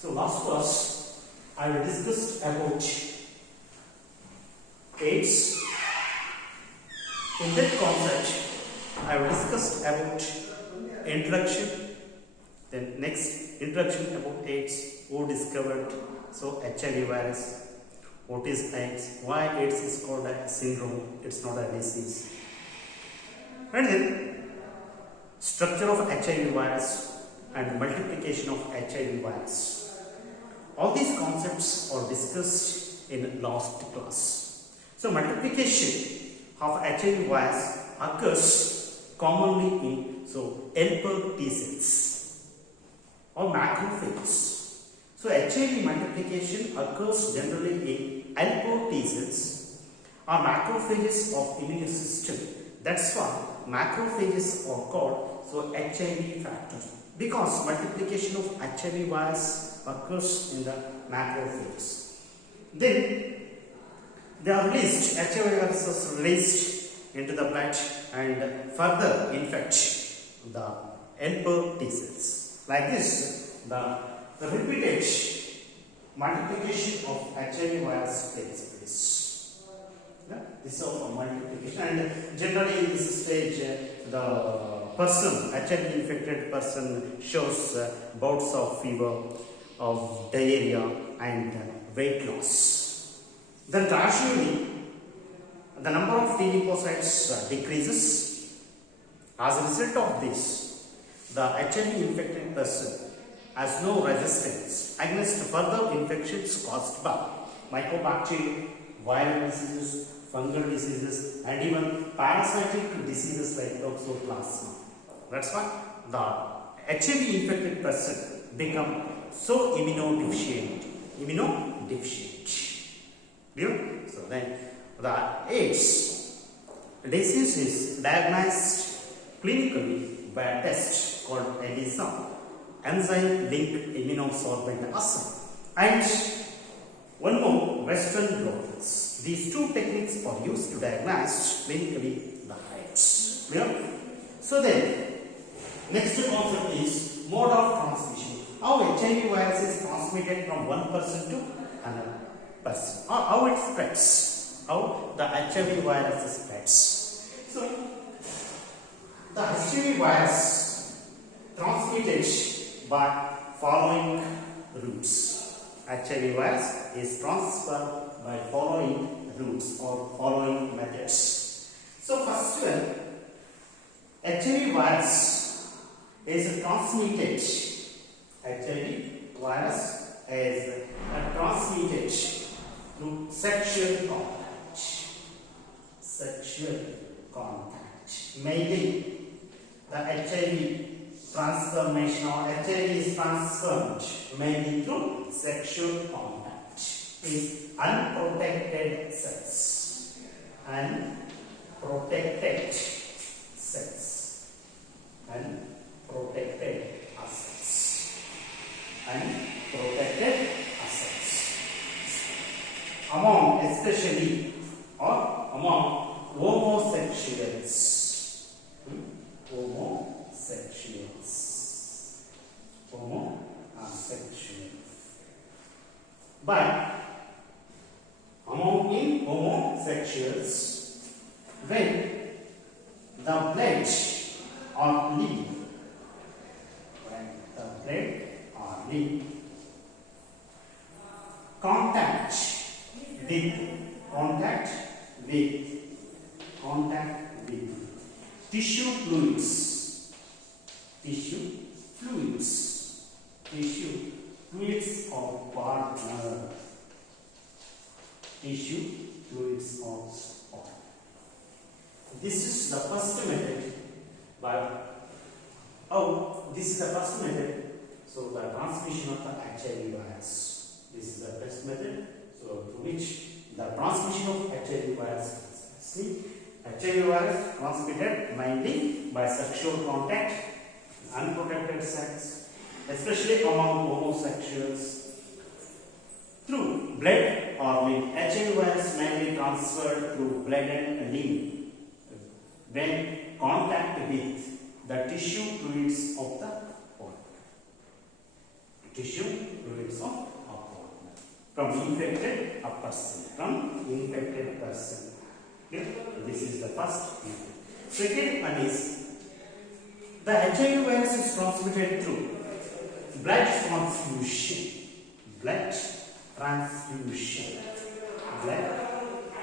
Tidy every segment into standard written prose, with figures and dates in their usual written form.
So last class I discussed about AIDS. In that concept I discussed about introduction, then next introduction about AIDS, who discovered, so HIV virus, what is AIDS, why AIDS is called a syndrome, it's not a disease, and then structure of HIV virus and multiplication of HIV virus. All these concepts are discussed in last class. So multiplication of HIV virus occurs commonly in helper T cells or macrophages. So HIV multiplication occurs generally in helper T cells or macrophages of immune system. That's why macrophages are called HIV factor, because multiplication of HIV virus occurs in the macrophages. Then they are released, HIV viruses released into the blood and further infect the helper T cells. Like this, the repeated multiplication of HIV virus takes place. Yeah? This is of multiplication, and generally in this stage the person, HIV infected person, shows bouts of fever, of diarrhea and weight loss. Then gradually the number of T lymphocytes decreases. As a result of this, the HIV infected person has no resistance against further infections caused by mycobacterium, viral diseases, fungal diseases, and even parasitic diseases like toxoplasma. That's why the HIV infected person become so immunodeficient. Clear? So then the AIDS disease is diagnosed clinically by a test called ELISA, enzyme linked immunosorbent assay, and one more Western blots. These two techniques are used to diagnose clinically the AIDS. Clear? So then next concept is mode of transmission. How HIV virus is transmitted from one person to another person, or how it spreads, how the HIV virus spreads. So the HIV virus transmitted by following routes. HIV virus is transferred by following routes or following methods. So first one, HIV virus is transmitted. HIV virus is transmitted through sexual contact. Sexual contact. Maybe the HIV transformation or HIV is transferred maybe through sexual contact. Is unprotected sex. Unprotected sex. Unprotected assets. Unprotected assets. Among especially or among homosexuals. Homosexuals. But among homosexuals, when the blood or liver, contact with tissue fluids of partner, This is the first method so the transmission of the HIV virus. This is the best method, so through which the transmission of HIV virus. See, HIV virus transmitted mainly by sexual contact, unprotected sex, especially among homosexuals, through blood or lymph. HIV virus mainly transferred through blood and lymph when contact with the tissue fluids of the body. Tissue fluids units of partner from infected a person. From infected person. Okay? This is the first method. Second one is the HIV virus is transmitted through blood transfusion. Blood transfusion. Blood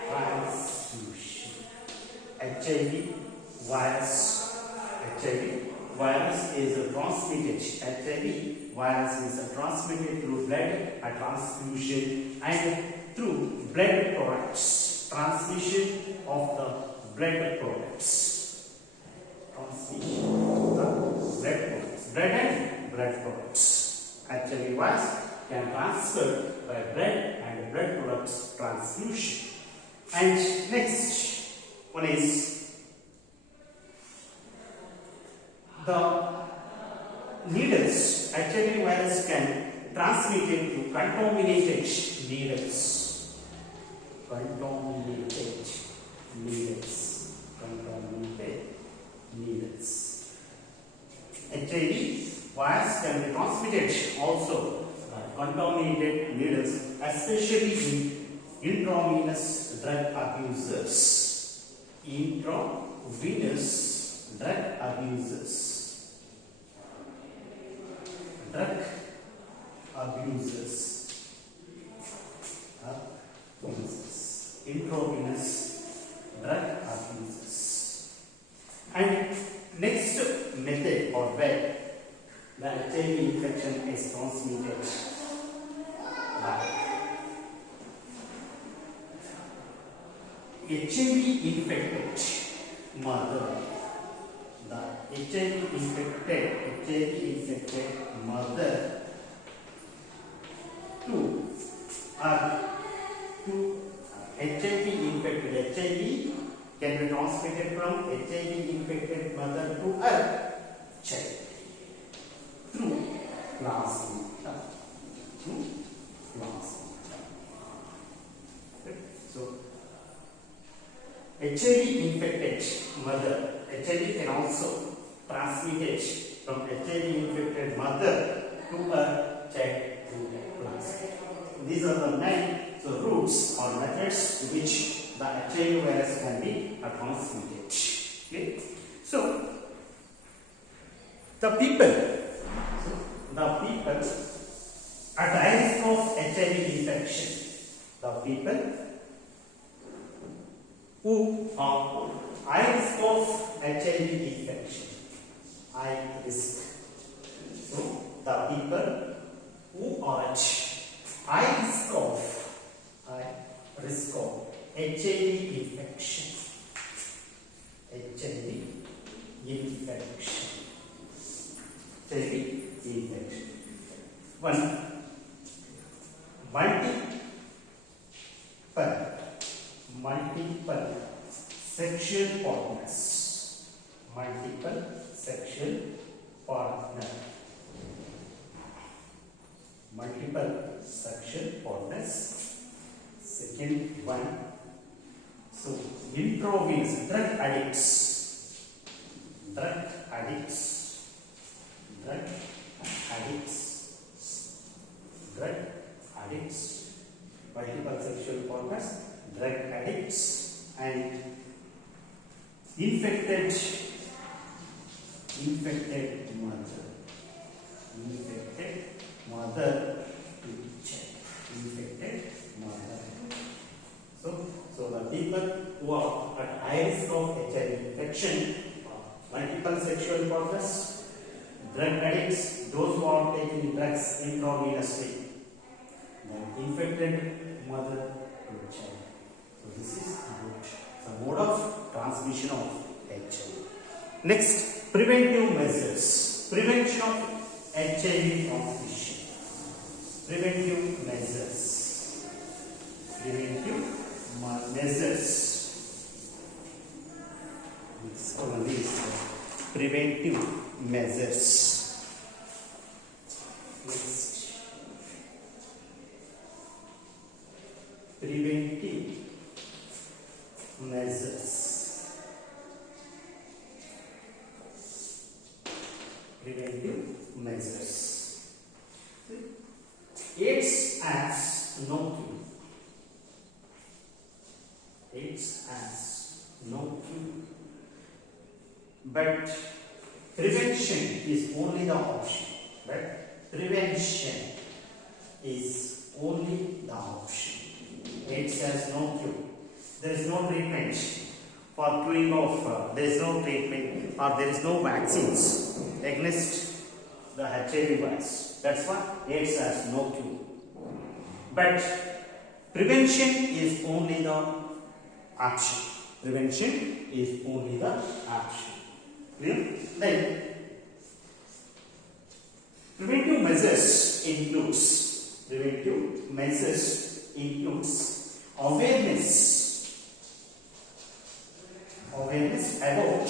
transfusion. HIV virus is transmitted. HIV virus is transmitted through blood transfusion and through blood products. Transmission of the blood products. Transmission of the blood products. Blood and blood products. HIV virus can transfer by blood and blood products transfusion. And next one is the needles. HIV virus can transmit it through contaminated needles. Contaminated needles. Contaminated needles. HIV virus can be transmitted also by contaminated needles, especially in intravenous drug abusers. Intravenous drug abusers. Drug abusers. Intravenous drug abusers. And next method or way the HIV infection is transmitted by HIV infected mother. The HIV infected mother to HIV infected. HIV can be transmitted from HIV infected mother to her child through placenta. So HIV infected mother. HIV can also transmit it from HIV infected mother to her child through placenta. These are the main routes or methods to which the HIV virus can be transmitted. Okay? So the people at high risk of HIV infection, the people who are high risk of HIV infection, high risk. So the people who are at high risk of HIV infection. HIV infection. One, multiple sexual partners. Multiple sexual partner. Multiple sexual partners. Second one, so intravenous drug addicts. Drug addicts. Drug addicts. Drug addicts. Multiple sexual partners. Drug addicts and infected mother. Infected mother to child. Infected mother. So the people who are at high risk of HIV infection are multiple sexual partners, drug addicts, those who are taking drugs intravenously, then infected mother to child. So this is the mode of transmission of HIV. Next, preventive measures. Prevention of HIV transmission. Preventive measures. Preventive measures. This one is preventive measures. Next, preventive measures. Preventive measures. as no cure. AIDS as no cure. But prevention is only the option. But prevention is only the option. AIDS has no cure. There is no treatment for curing of. There is no treatment or there is no vaccines against the HIV virus. That's why AIDS has no cure. But prevention is only the option. Prevention is only the option. Clear? Then preventive measures includes awareness about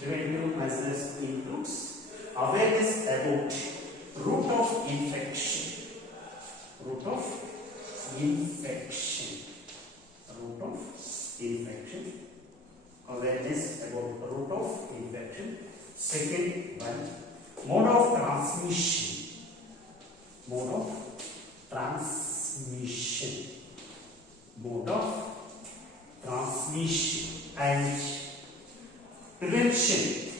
preventive measures includes awareness about route of infection, awareness about route of infection. Second one, mode of transmission, and prevention,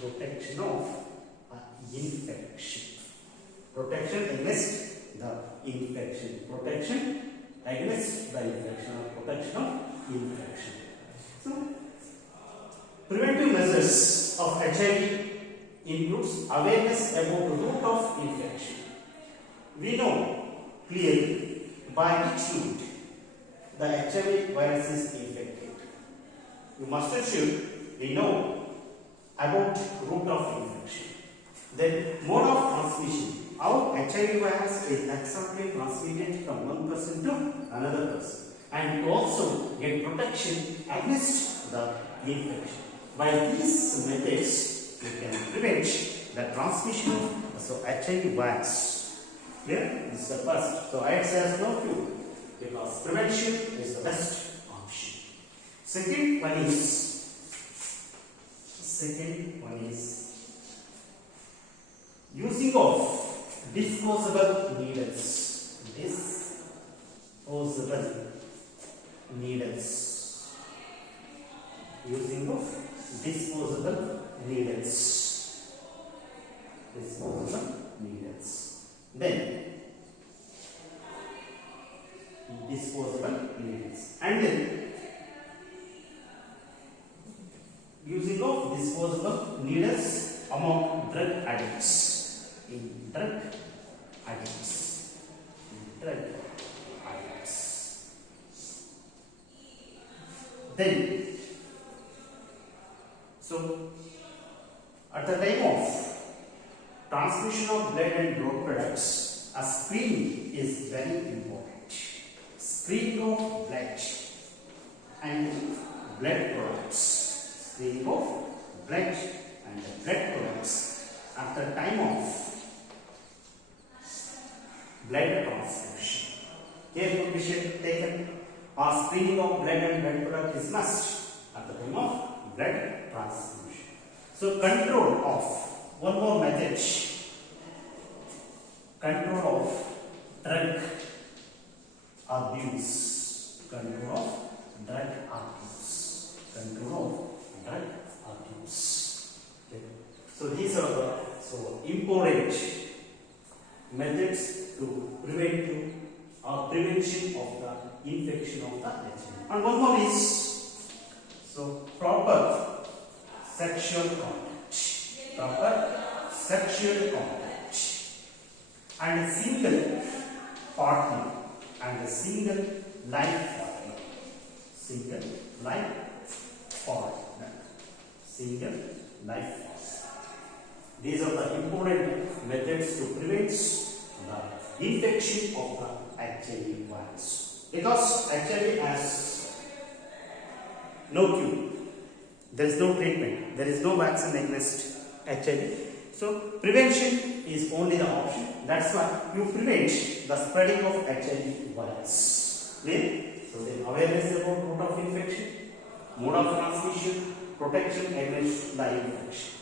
protection of infection. Protection against the infection. Protection of infection. So, preventive measures of HIV includes awareness about the route of infection. We know clearly by which route the HIV virus is infected. You must ensure we know about route of infection. Then mode of transmission. How HIV virus is accidentally transmitted from one person to another person, and also get protection against the infection. By these methods, you can prevent the transmission of HIV virus. Clear? This is the first. So AIDS has no cure because prevention is the best option. Second one is using of disposable needles. Using of disposable needles. Then disposable needles. And then using of disposable needles among drug addicts. Then, so at the time of transmission of blood and blood products, a screening is very important. Screening of blood and blood products. Screening of blood and blood products after time of blood transfusion. Careful decision taken. Or screening of blood and blood product is must at the time of blood transfusion. So control of one more method. Control of drug abuse. Okay. So these are the important methods to prevent prevention of the infection of the HIV. And one more is proper sexual contact and a single partner and a single life partner. These are the important methods to prevent the infection of the HIV virus. Because HIV has no cure, there is no treatment, there is no vaccine against HIV, So prevention is only the option. That's why you prevent the spreading of HIV virus. Clear? So then awareness about route of infection, mode of transmission, protection against the infection.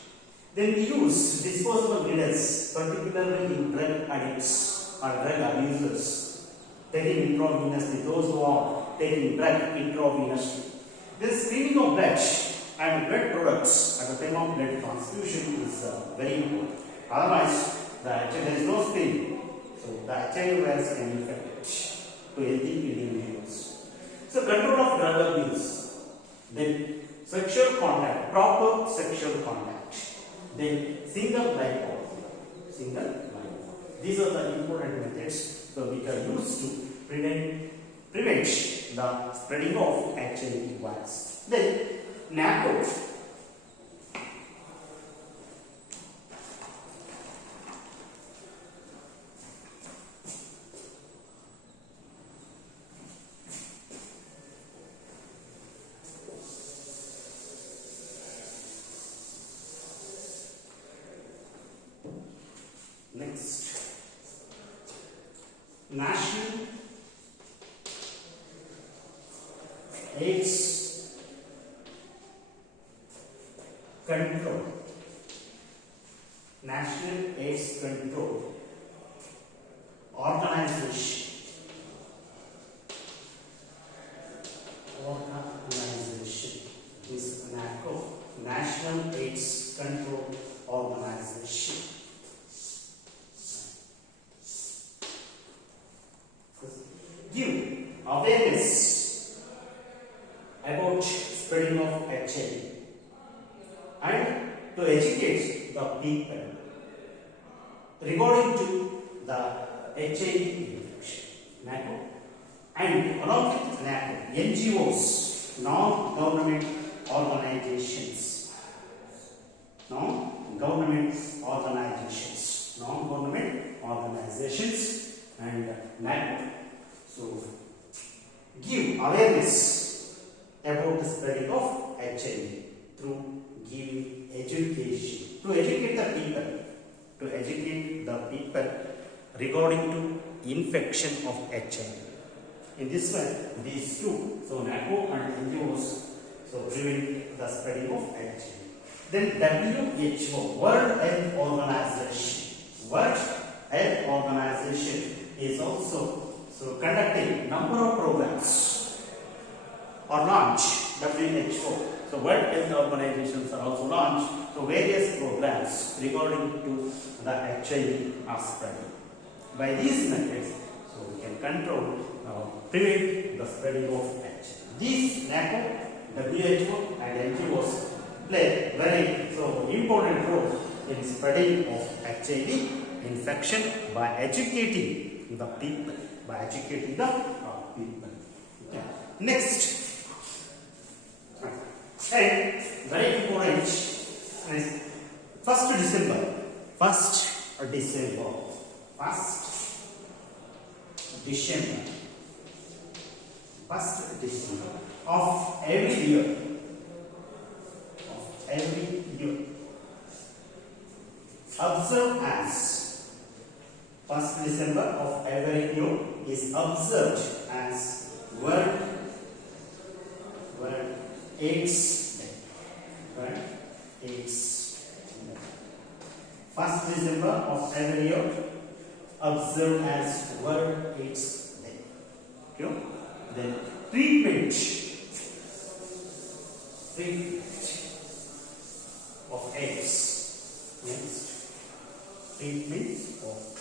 Then we use disposable needles, particularly in drug addicts or drug abusers, taking intravenously, those who are taking drug intravenously. Then screening of blood and blood products at the time of blood transfusion is very important. Otherwise, there is no screening, so the HIV virus can infect it to healthy individuals. So control of drug abuse, then sexual contact, proper sexual contact, then single life partner. These are the important methods so we can use to prevent the spreading of HIV virus. Then NACO. Next, National AIDS Control. National AIDS Control Organization. Is NACO, National AIDS Control Organization. Give awareness about spreading of HIV and to educate the people regarding to the HIV infection. NACO and along with NACO, NGOs, non-government organizations, non-government organizations and NACO. So, give awareness about the spreading of HIV through giving education, to educate the people regarding to infection of HIV. In this way, these two, so NACO and NGOs, so prevent the spreading of HIV. Then WHO, World Health Organization is also conducting number of programs or launch. WHO, so World Health Organizations are also launched so various programs regarding to the HIV are spreading. By these methods, so we can control, prevent the spreading of HIV. These NACO, WHO and NGOs play very important role in spreading of HIV infection by educating the people. Okay. Next, and very important is 1st December of every year. Observed as 1st December of every year is observed as World AIDS Day. World AIDS Day. 1st December of every year observed as World AIDS Day. Okay? Then treatment of AIDS. Next, treatment of AIDS.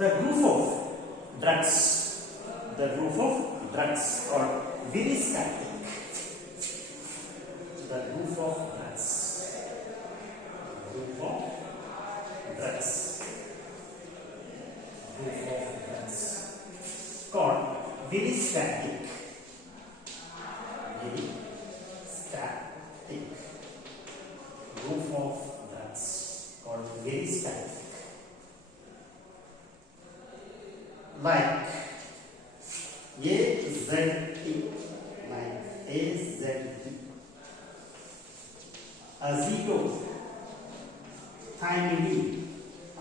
The group of drugs are very static. The group of drugs called very static. Very static group of drugs called very static. Like AZT, like AZT, azithromycin,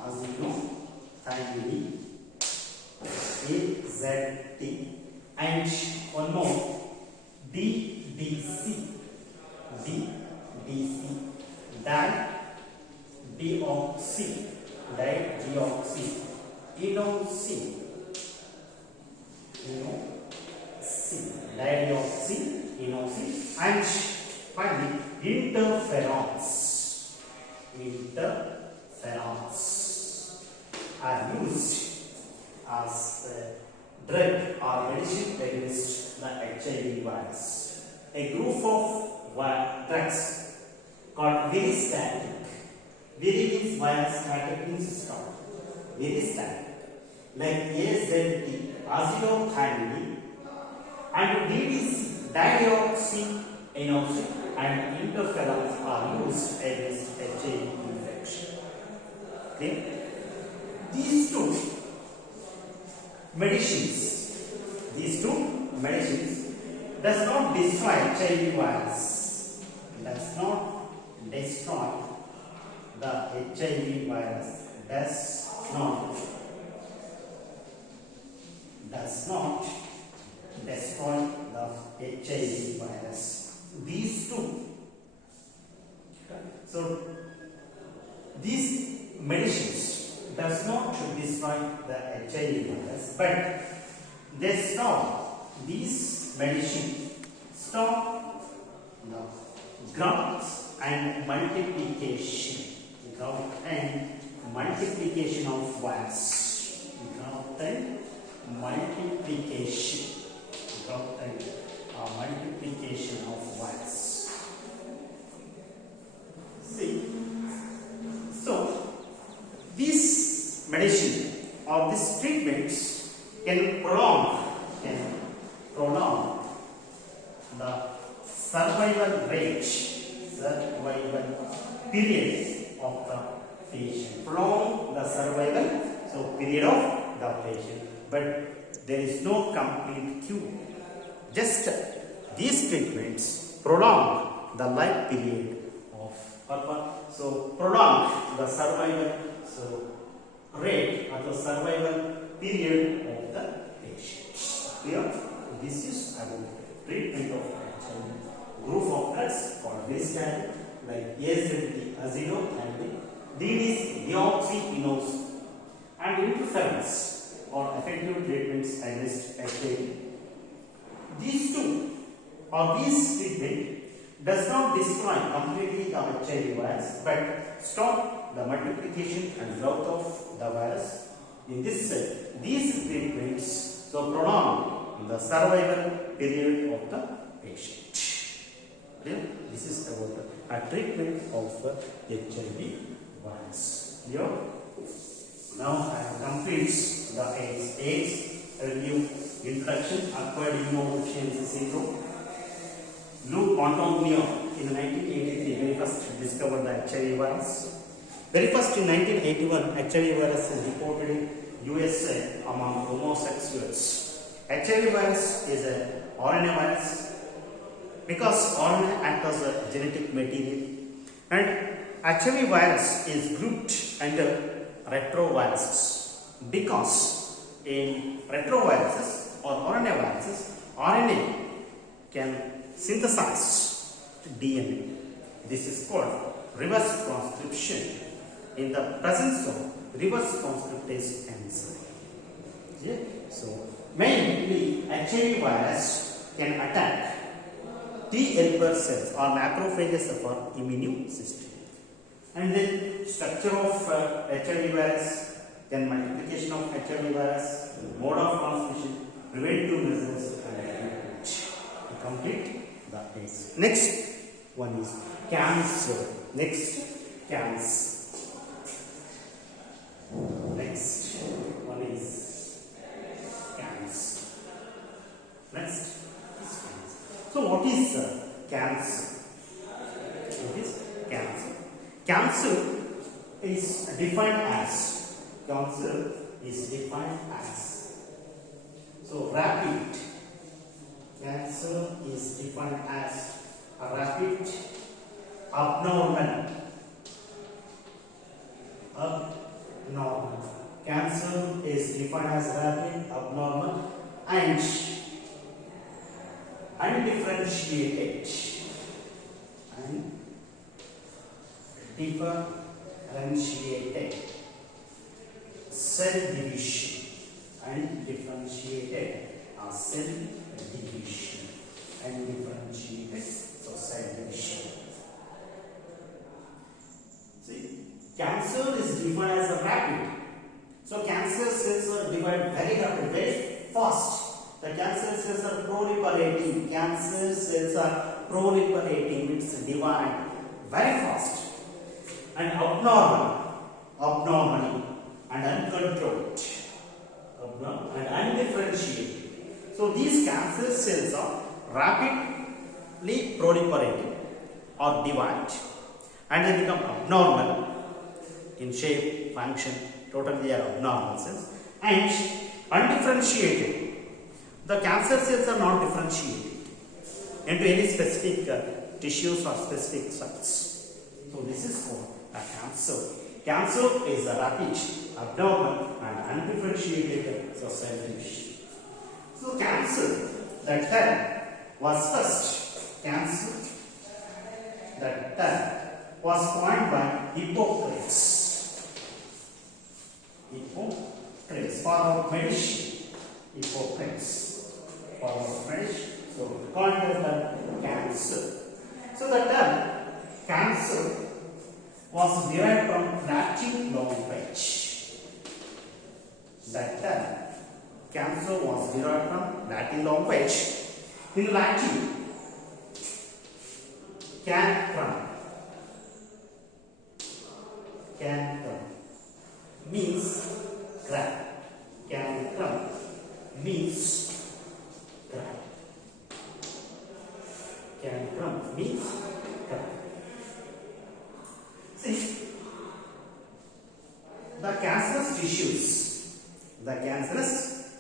azithromycin, AZT, and one more DDC, DDC, dideoxy, inosine, dideoxy, inosine, and finally interferons are used as a drug or medicine against the HIV virus. A group of drugs called very static. Very means virus static means strong. Very static. Like AZT, azithromycin, and DDC, dideoxyribonucleic and interferons are used against HIV infection. Okay? These two medicines does not destroy HIV virus. Does not destroy the HIV virus. Does not destroy the HIV virus. These two. So these medicines does not destroy the HIV virus, but they stop. These medicines stop the growth and multiplication. Growth and multiplication of virus. Growth and multiplication. Growth and multiplication of virus. See, so these medicine or these treatments can prolong the survival period of the patient. Prolong the survival period of the patient, but there is no complete cure. Just these treatments prolong the life period of prolong the survival rate or the survival period of the patient. Clear? This is about treatment of HIV. Group of drugs called very static, like AZT, azithromycin, DDC, deoxyribonucleic, and interferons or effective treatments against HIV. These treatment does not destroy completely the HIV virus, but stop the multiplication and growth of the virus. In this these treatments prolong the survival period of the patient. Clear? This is about a treatment of HIV virus. Clear? Now I have completed the AIDS review introduction, acquired immunodeficiency syndrome. Lou Montagnier in 1983 very first discovered the HIV virus. Very first in 1981, HIV virus is reported in USA among homosexuals. HIV virus is a RNA virus because RNA acts as a genetic material, and HIV virus is grouped under retroviruses because in retroviruses or RNA viruses, RNA can synthesize DNA. This is called reverse transcription in the presence of reverse transcriptase enzyme. Yeah? So mainly HIV virus can attack T helper cells or macrophages of our immune system. And then structure of HIV virus, then multiplication of HIV virus, mode of transmission, preventive measures, and treatment. To complete the AIDS. Next one is cancer. Next one is cancer. what is cancer? What is cancer? Cancer is defined as so rapid. Cancer is defined as a rapid, abnormal. Cancer is defined as rapid, abnormal, and undifferentiated. Cell division. Undifferentiated cell division. Undifferentiated cell division. See, cancer is defined as a rapid. So cancer cells are divided very rapid, very fast. The cancer cells are proliferating. It's divided very fast and abnormally and uncontrolled, and undifferentiated. So these cancer cells are rapidly proliferating or divide, and they become abnormal in shape, function. Totally they are abnormal cells and undifferentiated. The cancer cells are not differentiated into any specific tissues or specific cells. So this is called a cancer. Cancer is a rapid, abnormal and undifferentiated cell division. So cancer, that term was first. Cancer, that term was coined by Hippocrates. Father of medicine. Hippocrates, father of medicine. So coined the term cancer. So the term cancer was derived from Latin language. That term cancer was derived from Latin language. In Latin, cancrum means crab. Cancrum means crab. Cancrum means crab. See, the cancerous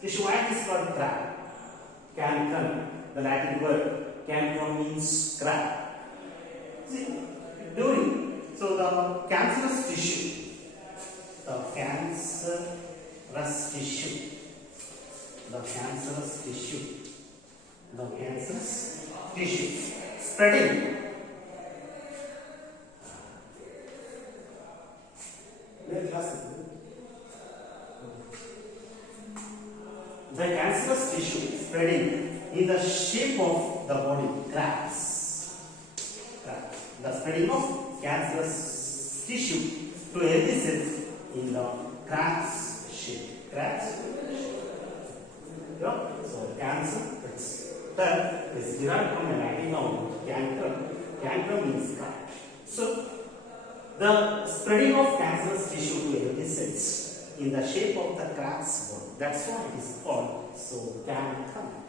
tissues, what is called crab? Cancrum, the Latin word cancrum means crab. See, so the cancerous tissue spreading in the shape of the body, cracks. The spreading of cancerous tissue to healthy cells in the cracks shape. So cancer, term is derived from a Latin noun, cancrum. Cancrum means crack. So the spreading of cancerous tissue to healthy cells in the shape of the cracks bone. That's why it is called so cancrum.